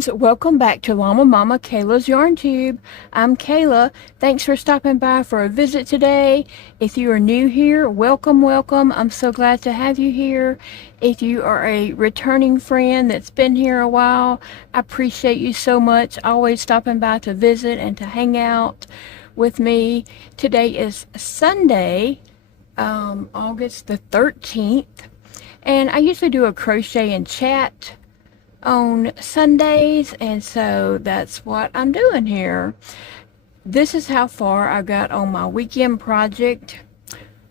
friends, welcome back to Llama Mama Kayla's Yarn Tube. I'm Kayla. Thanks for stopping by for a visit today. If you are new here, welcome, welcome. I'm so glad to have you here. If you are a returning friend that's been here a while, I appreciate you so much. Always stopping by to visit and to hang out with me. Today is Sunday, August the 13th, and I usually do a crochet and chat on Sundays, and so that's what I'm doing here. This is how far I got on my weekend project.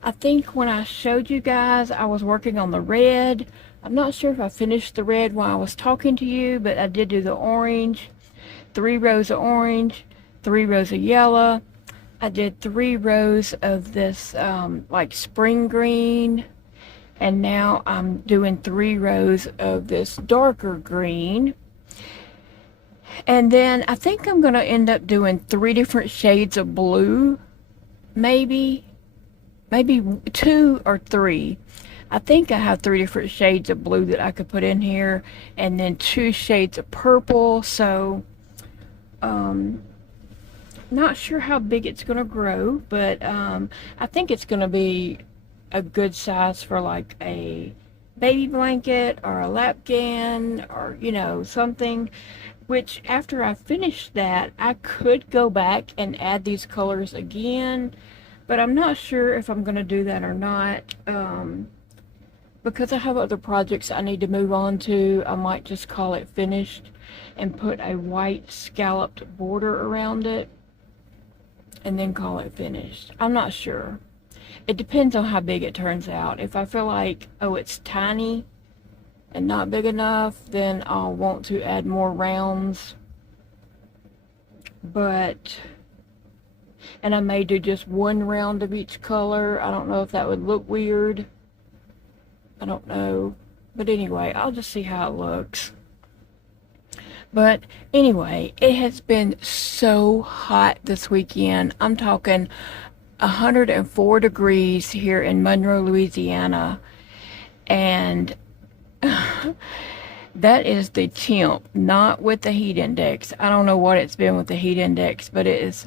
I think when I showed you guys, I was working on the red. I'm not sure if I finished the red while I was talking to you, but I did do the orange, 3 rows of orange, 3 rows of yellow. I did 3 rows of this like spring green, and now I'm doing 3 rows of this darker green. And then I think I'm going to end up doing 3 different shades of blue. Maybe 2 or 3. I think I have 3 different shades of blue that I could put in here, and then 2 shades of purple. So, not sure how big it's going to grow, but I think it's going to be a good size for like a baby blanket or a lapgan, or you know, something. Which after I finish that, I could go back and add these colors again, but I'm not sure if I'm going to do that or not, because I have other projects I need to move on to. I might just call it finished and put a white scalloped border around it and then call it finished. I'm not sure. It depends on how big it turns out. If I feel like, oh, it's tiny and not big enough, then I'll want to add more rounds. And I may do just 1 round of each color. I don't know if that would look weird. I don't know. But anyway, I'll just see how it looks. But anyway, it has been so hot this weekend. I'm talking 104 degrees here in Monroe, Louisiana, and that is the temp, not with the heat index. I don't know what it's been with the heat index, but it has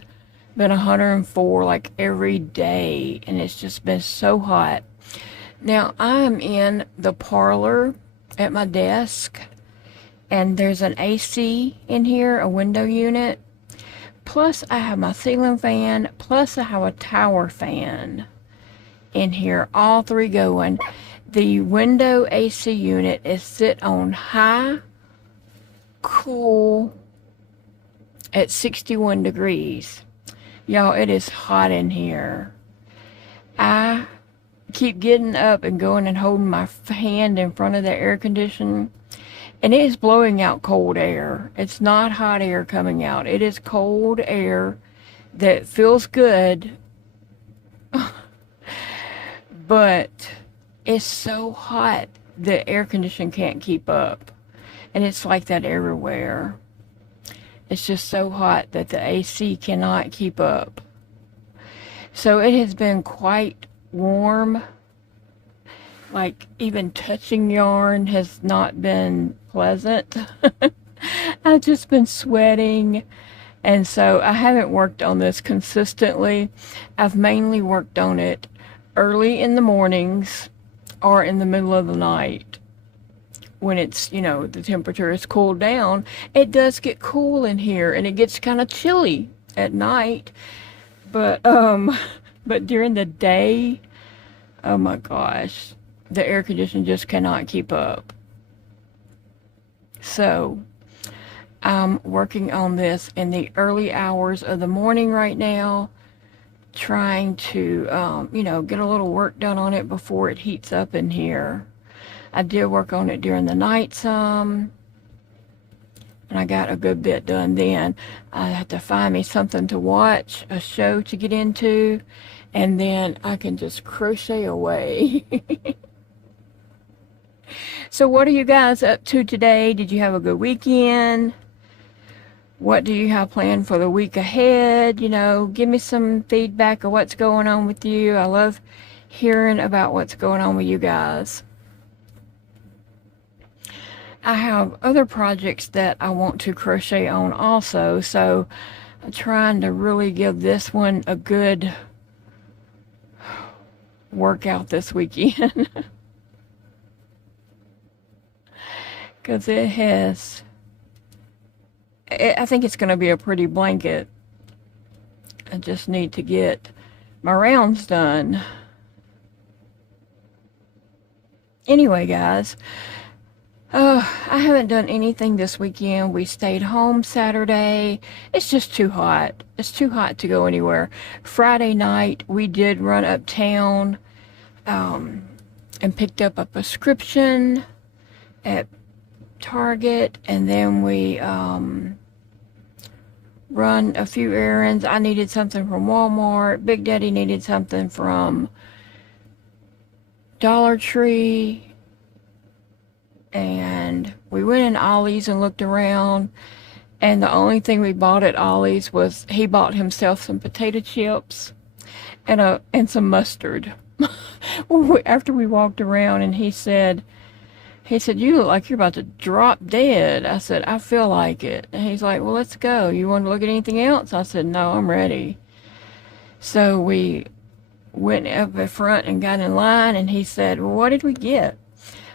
been 104 like every day, and it's just been so hot. Now I'm in the parlor at my desk, and there's an AC in here, a window unit. Plus, I have my ceiling fan, plus I have a tower fan in here, all 3 going. The window AC unit is set on high, cool, at 61 degrees. Y'all, it is hot in here. I keep getting up and going and holding my hand in front of the air conditioner, and it is blowing out cold air. It's not hot air coming out. It is cold air that feels good. But it's so hot the air conditioning can't keep up. And it's like that everywhere. It's just so hot that the AC cannot keep up. So it has been quite warm. Like, even touching yarn has not been pleasant. I've just been sweating, and so I haven't worked on this consistently. I've mainly worked on it early in the mornings or in the middle of the night when it's, you know, the temperature is cooled down. It does get cool in here, and it gets kind of chilly at night, but during the day, oh my gosh, the air conditioning just cannot keep up. So I'm working on this in the early hours of the morning right now, trying to you know, get a little work done on it before it heats up in here. I did work on it during the night some, and I got a good bit done then. I had to find me something to watch, a show to get into, and then I can just crochet away. So what are you guys up to today? Did you have a good weekend? What do you have planned for the week ahead? You know, give me some feedback of what's going on with you. I love hearing about what's going on with you guys. I have other projects that I want to crochet on also, so I'm trying to really give this one a good workout this weekend. Because I think it's going to be a pretty blanket. I just need to get my rounds done. Anyway, guys, I haven't done anything this weekend. We stayed home Saturday. It's just too hot. It's too hot to go anywhere. Friday night, we did run uptown and picked up a prescription at Target, and then we run a few errands. I needed something from Walmart. Big Daddy needed something from Dollar Tree. And we went in Ollie's and looked around, and the only thing we bought at Ollie's was he bought himself some potato chips and some mustard. After we walked around, and he said, "You look like you're about to drop dead." I said, "I feel like it." And he's like, "Well, let's go. You want to look at anything else?" I said, "No, I'm ready." So we went up the front and got in line, and he said, "Well, what did we get?"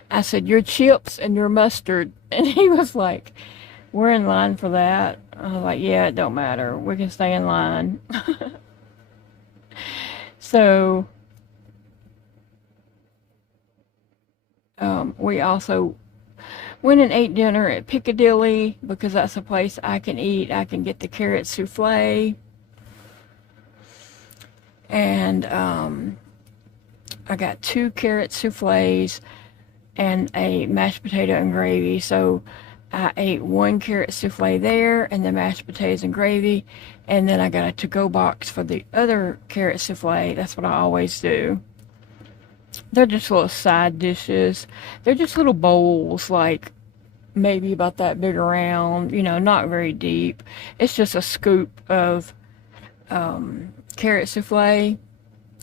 I said, "Your chips and your mustard." And he was like, "We're in line for that." I was like, "Yeah, it don't matter. We can stay in line." So we also went and ate dinner at Piccadilly, because that's a place I can eat. I can get the carrot souffle. And I got 2 carrot souffles and a mashed potato and gravy. So I ate 1 carrot souffle there and the mashed potatoes and gravy. And then I got a to-go box for the other carrot souffle. That's what I always do. They're just little side dishes. They're just little bowls, like maybe about that big around, not very deep. It's just a scoop of carrot souffle.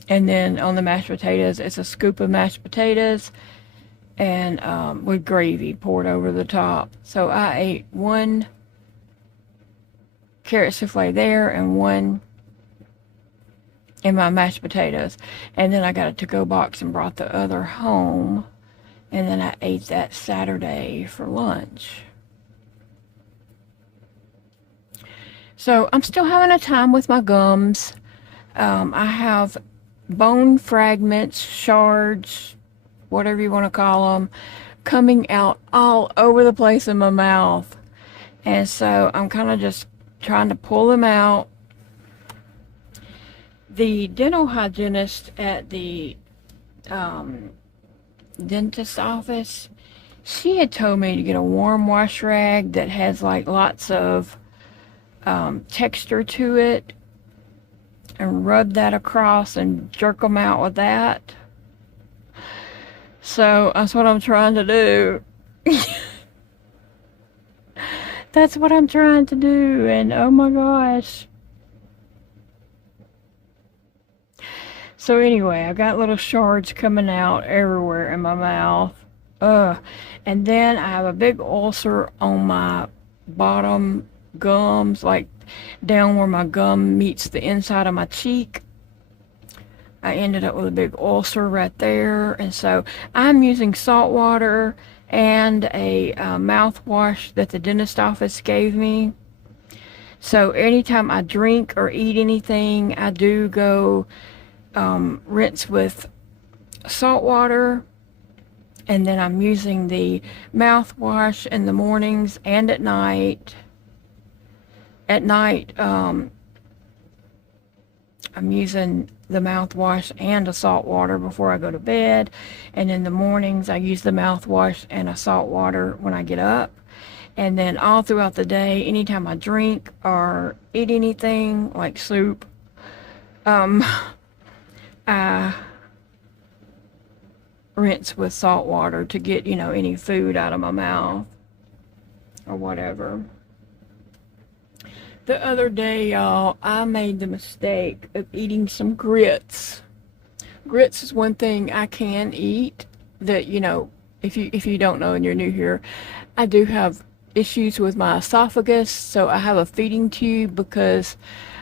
And then on the mashed potatoes, it's a scoop of mashed potatoes and with gravy poured over the top. So I ate 1 carrot souffle there and 1 in my mashed potatoes. And then I got a to-go box and brought the other home. And then I ate that Saturday for lunch. So I'm still having a time with my gums. I have bone fragments, shards, whatever you want to call them, coming out all over the place in my mouth. And so I'm kind of just trying to pull them out. The dental hygienist at the dentist office, she had told me to get a warm wash rag that has like lots of texture to it, and rub that across and jerk them out with that. So that's what I'm trying to do. That's what I'm trying to do, and oh my gosh. So anyway, I got little shards coming out everywhere in my mouth. And then I have a big ulcer on my bottom gums, like down where my gum meets the inside of my cheek. I ended up with a big ulcer right there. And so I'm using salt water and a mouthwash that the dentist office gave me. So anytime I drink or eat anything, I do go rinse with salt water, and then I'm using the mouthwash in the mornings and at night. At night, I'm using the mouthwash and a salt water before I go to bed, and in the mornings I use the mouthwash and a salt water when I get up. And then all throughout the day, anytime I drink or eat anything like soup, I rinse with salt water to get, any food out of my mouth or whatever. The other day, y'all, I made the mistake of eating some grits. Grits is one thing I can eat that, if you don't know and you're new here, I do have issues with my esophagus, so I have a feeding tube because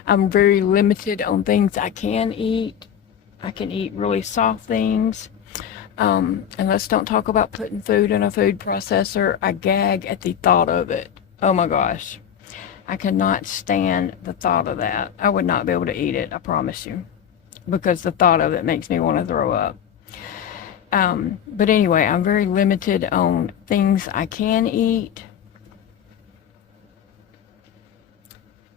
I'm very limited on things I can eat. I can eat really soft things. And let's don't talk about putting food in a food processor. I gag at the thought of it. Oh my gosh. I cannot stand the thought of that. I would not be able to eat it, I promise you, because the thought of it makes me want to throw up. But anyway, I'm very limited on things I can eat.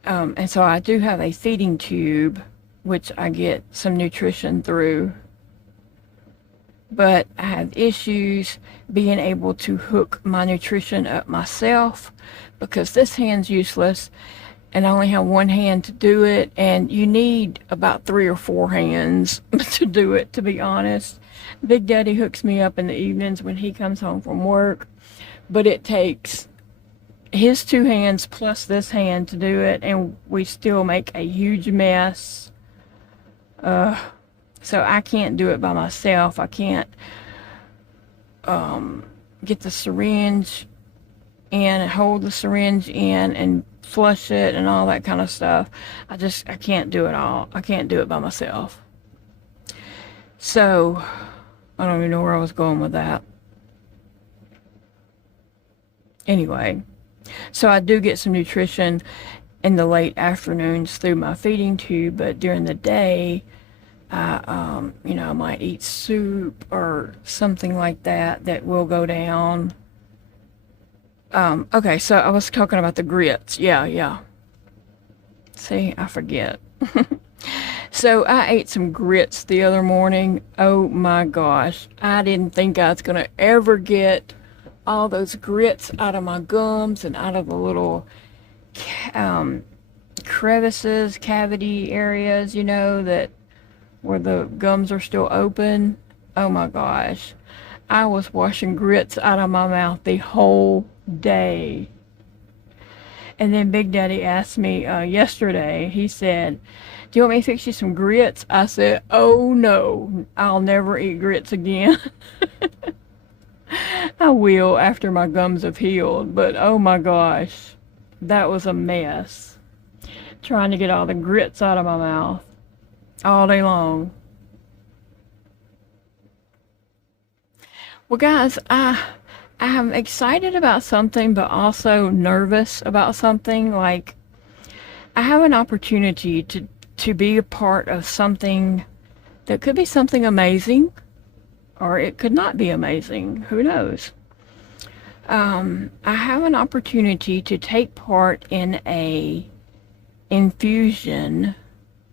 And so I do have a feeding tube, which I get some nutrition through. But I have issues being able to hook my nutrition up myself because this hand's useless and I only have one hand to do it, and you need about 3 or 4 hands to do it, to be honest. Big Daddy hooks me up in the evenings when he comes home from work, but it takes his 2 hands plus this hand to do it, and we still make a huge mess. So I can't do it by myself. I can't get the syringe in and hold the syringe in and flush it and all that kind of stuff. I can't do it all. I can't do it by myself. So I don't even know where I was going with that. Anyway, so I do get some nutrition in the late afternoons through my feeding tube, but during the day, I might eat soup or something like that will go down. Okay, so I was talking about the grits. Yeah. See, I forget. So I ate some grits the other morning. Oh my gosh. I didn't think I was going to ever get all those grits out of my gums and out of the little crevices, cavity areas, that where the gums are still open. Oh my gosh. I was washing grits out of my mouth the whole day. And then Big Daddy asked me yesterday, he said, "Do you want me to fix you some grits?" I said, "Oh no, I'll never eat grits again." I will after my gums have healed, but oh my gosh, that was a mess. Trying to get all the grits out of my mouth all day long. Well, guys, I'm excited about something, but also nervous about something. Like, I have an opportunity to be a part of something that could be something amazing, or it could not be amazing. Who knows? I have an opportunity to take part in a infusion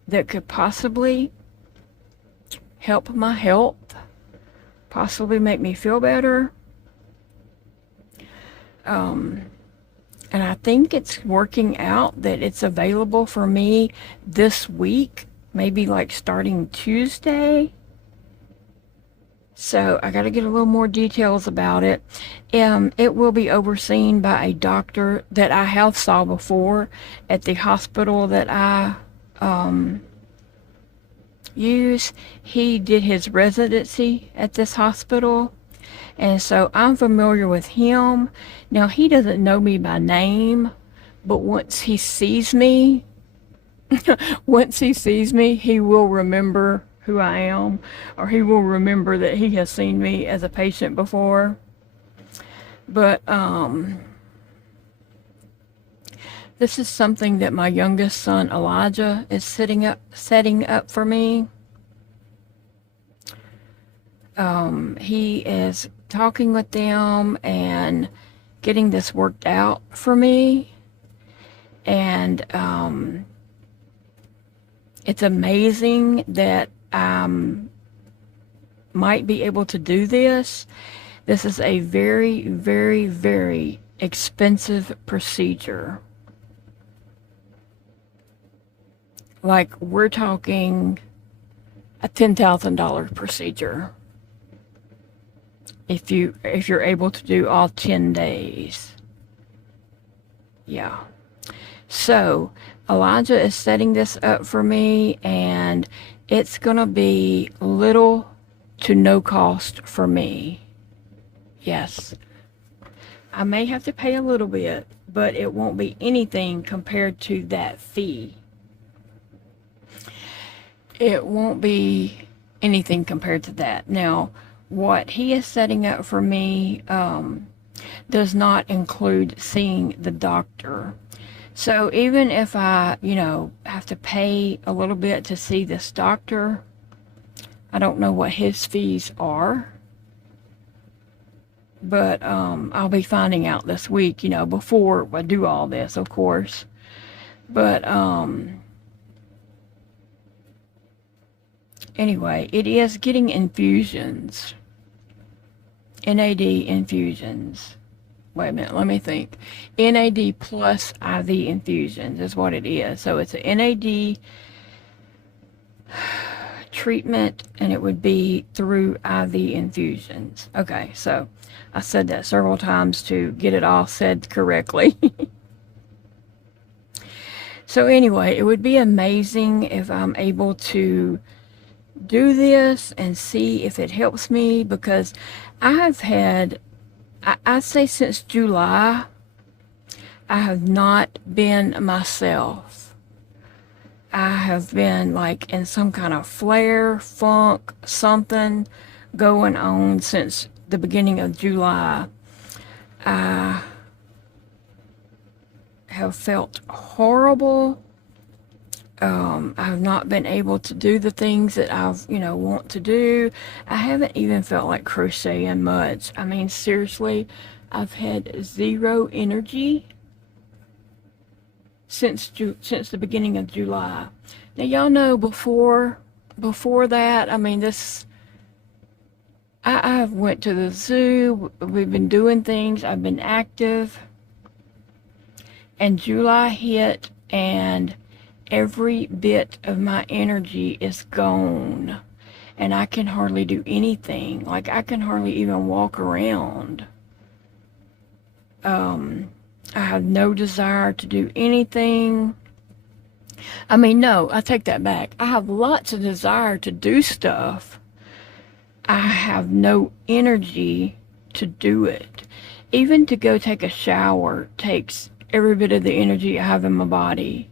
that could possibly help my health, possibly make me feel better. And I think it's working out that it's available for me this week, maybe like starting Tuesday. So I got to get a little more details about it. It will be overseen by a doctor that I have saw before at the hospital that I use. He did his residency at this hospital, and so I'm familiar with him. Now, he doesn't know me by name, but once he sees me, he will remember who I am, or he will remember that he has seen me as a patient before. But this is something that my youngest son Elijah is setting up for me. He is talking with them and getting this worked out for me, and it's amazing that I might be able to do this. This is a very, very, very expensive procedure. Like, we're talking a $10,000 procedure if you're able to do all 10 days. Yeah. So Elijah is setting this up for me, and it's gonna be little to no cost for me. Yes, I may have to pay a little bit, but it won't be anything compared to that fee. It won't be anything compared to that. Now, what he is setting up for me does not include seeing the doctor. So even if I, have to pay a little bit to see this doctor, I don't know what his fees are. But I'll be finding out this week, before I do all this, of course. But anyway, it is getting infusions. NAD infusions. Wait a minute, let me think. NAD plus IV infusions is what it is. So it's an NAD treatment, and it would be through IV infusions. Okay, so I said that several times to get it all said correctly. So anyway, it would be amazing if I'm able to do this and see if it helps me, because I have had, I'd say since July, I have not been myself. I have been like in some kind of flare, funk, something going on since the beginning of July. I have felt horrible. I have not been able to do the things that I've, want to do. I haven't even felt like crocheting much. I mean, seriously, I've had zero energy since the beginning of July. Now, y'all know before that, I mean, I went to the zoo. We've been doing things. I've been active. And July hit, and every bit of my energy is gone. And I can hardly do anything. Like, I can hardly even walk around. I have no desire to do anything. I mean, no, I take that back. I have lots of desire to do stuff. I have no energy to do it. Even to go take a shower takes every bit of the energy I have in my body.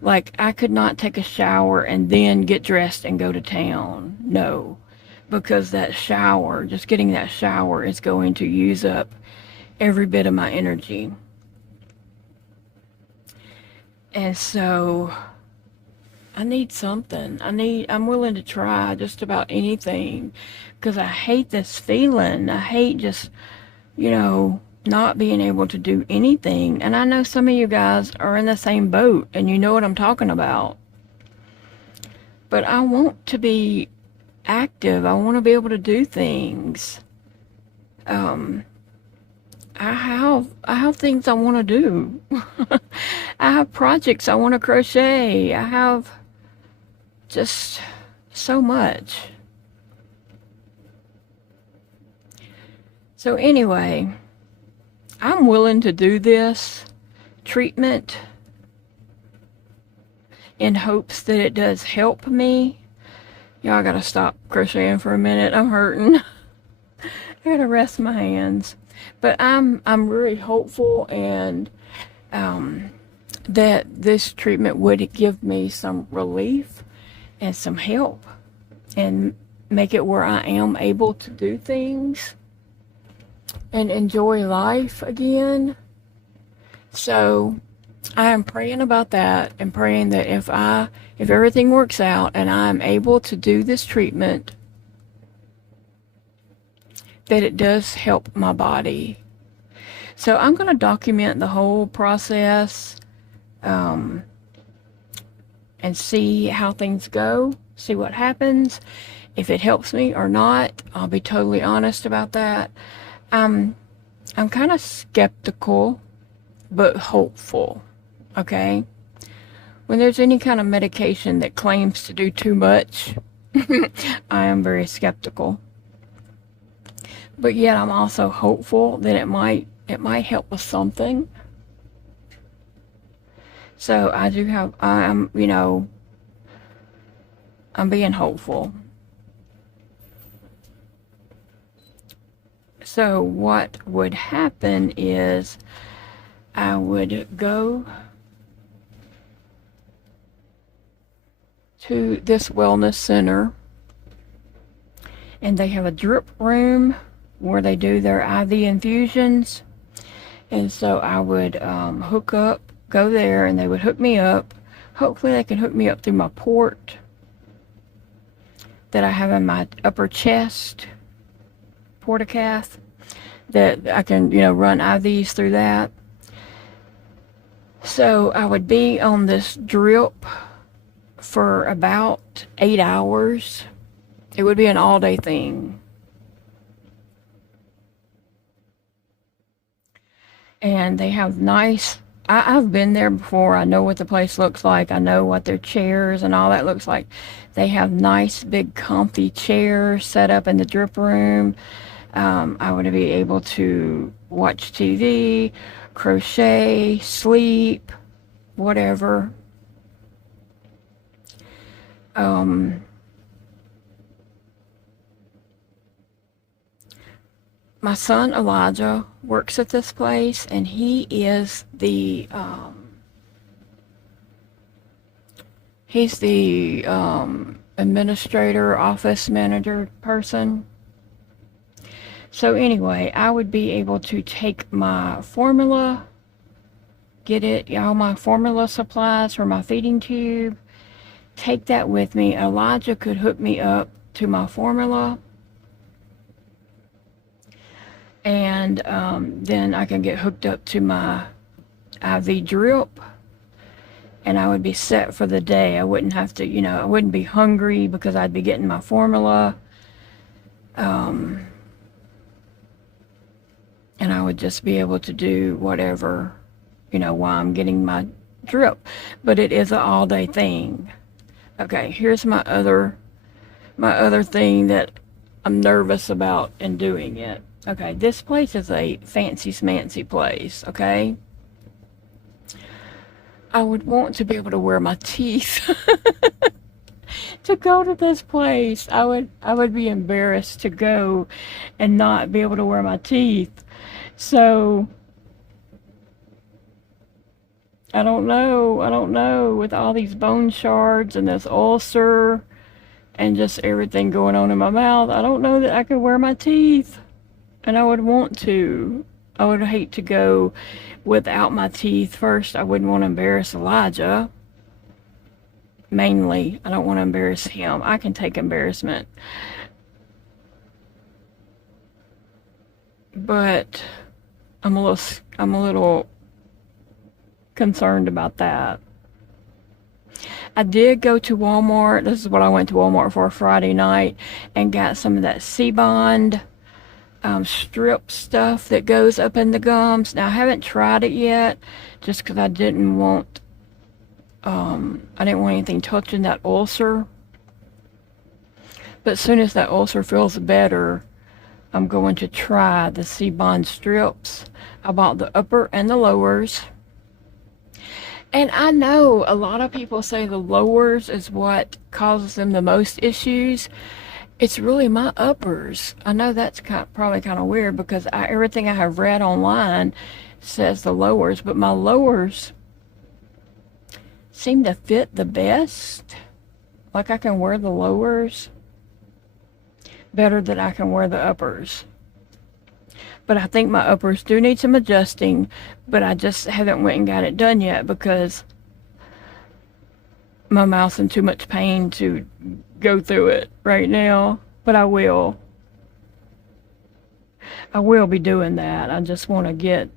Like, I could not take a shower and then get dressed and go to town. No, because that shower, just getting that shower, is going to use up every bit of my energy. And so I need something. I'm willing to try just about anything, because I hate this feeling. I hate just, not being able to do anything. And I know some of you guys are in the same boat, and you know what I'm talking about. But I want to be active. I want to be able to do things. I have things I want to do. I have projects I want to crochet. I have just so much. So anyway, I'm willing to do this treatment in hopes that it does help me. Y'all gotta stop crocheting for a minute. I'm hurting. I gotta rest my hands. But I'm really hopeful, and that this treatment would give me some relief and some help, and make it where I am able to do things and enjoy life again. So I am praying about that, and praying that if everything works out and I'm able to do this treatment, that it does help my body. So I'm going to document the whole process, and see how things go, see what happens, if it helps me or not. I'll be totally honest about that. I'm kind of skeptical, but hopeful, okay? When there's any kind of medication that claims to do too much, I am very skeptical. But yet I'm also hopeful that it might help with something. So I'm being hopeful. So what would happen is I would go to this wellness center, and they have a drip room where they do their IV infusions. And so I would go there, and they would hook me up. Hopefully they can hook me up through my port that I have in my upper chest, portacath, that I can, run IVs through that. So I would be on this drip for about 8 hours. It would be an all-day thing. And they have nice, I've been there before. I know what the place looks like. I know what their chairs and all that looks like. They have nice, big, comfy chairs set up in the drip room. I would be able to watch TV, crochet, sleep, whatever. My son Elijah works at this place, and he is the administrator, office manager person. So anyway, I would be able to take my formula, get all my formula supplies for my feeding tube, take that with me. Elijah could hook me up to my formula, and then I can get hooked up to my IV drip, and I would be set for the day. I wouldn't have to, I wouldn't be hungry because I'd be getting my formula. And I would just be able to do whatever, while I'm getting my drip. But it is an all-day thing. Okay, here's my other thing that I'm nervous about in doing it. Okay, this place is a fancy smancy place, okay? I would want to be able to wear my teeth to go to this place. I would be embarrassed to go and not be able to wear my teeth. So I don't know with all these bone shards and this ulcer and just everything going on in my mouth. I don't know that I could wear my teeth. And I would want to. I would hate to go without my teeth. First, I wouldn't want to embarrass Elijah. Mainly, I don't want to embarrass him. I can take embarrassment. But I'm a little concerned about that. I did go to Walmart. This is what I went to Walmart for Friday night, and got some of that C-Bond strip stuff that goes up in the gums. Now I haven't tried it yet, just because I didn't want anything touching that ulcer. But as soon as that ulcer feels better, I'm going to try the C-Bond strips. I bought the upper and the lowers. And I know a lot of people say the lowers is what causes them the most issues. It's really my uppers. I know that's probably kind of weird, because everything I have read online says the lowers, but my lowers seem to fit the best. Like I can wear the lowers better than I can wear the uppers. But I think my uppers do need some adjusting, but I just haven't went and got it done yet because my mouth's in too much pain to go through it right now. But I will be doing that. I just want to get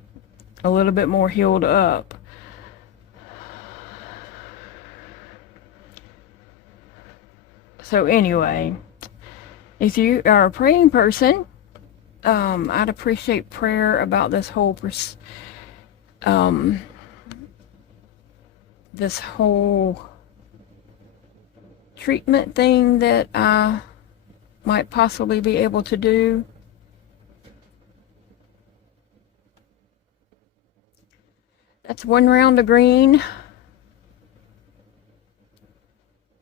a little bit more healed up. So anyway, if you are a praying person, I'd appreciate prayer about this whole treatment thing that I might possibly be able to do. That's one round of green.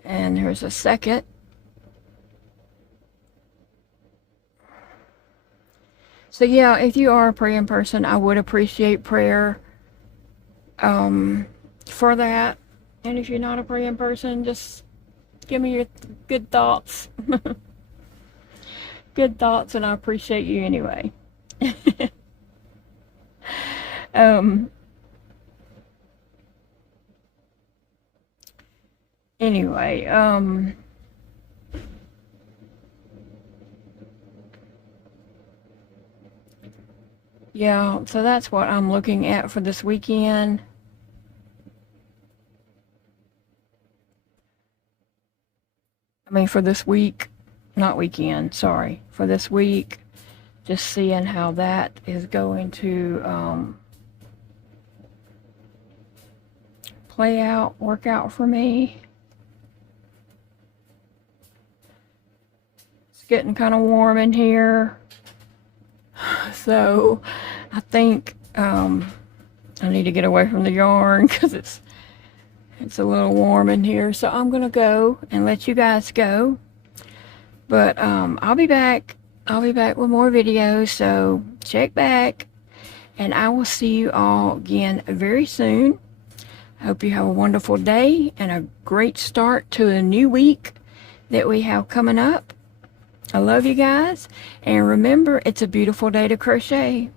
And here's a second. So yeah, if you are a praying person, I would appreciate prayer for that. And if you're not a praying person, just give me your good thoughts. Good thoughts, and I appreciate you anyway. um anyway, yeah, so that's what I'm looking at for this weekend. I mean, for this week, not weekend, sorry, for this week, just seeing how that is going to play out, work out for me. It's getting kind of warm in here, so I think I need to get away from the yarn because it's a little warm in here. So I'm gonna go and let you guys go, but I'll be back with more videos, so check back, and I will see you all again very soon. I hope you have a wonderful day and a great start to a new week that we have coming up. I love you guys, and remember, it's a beautiful day to crochet.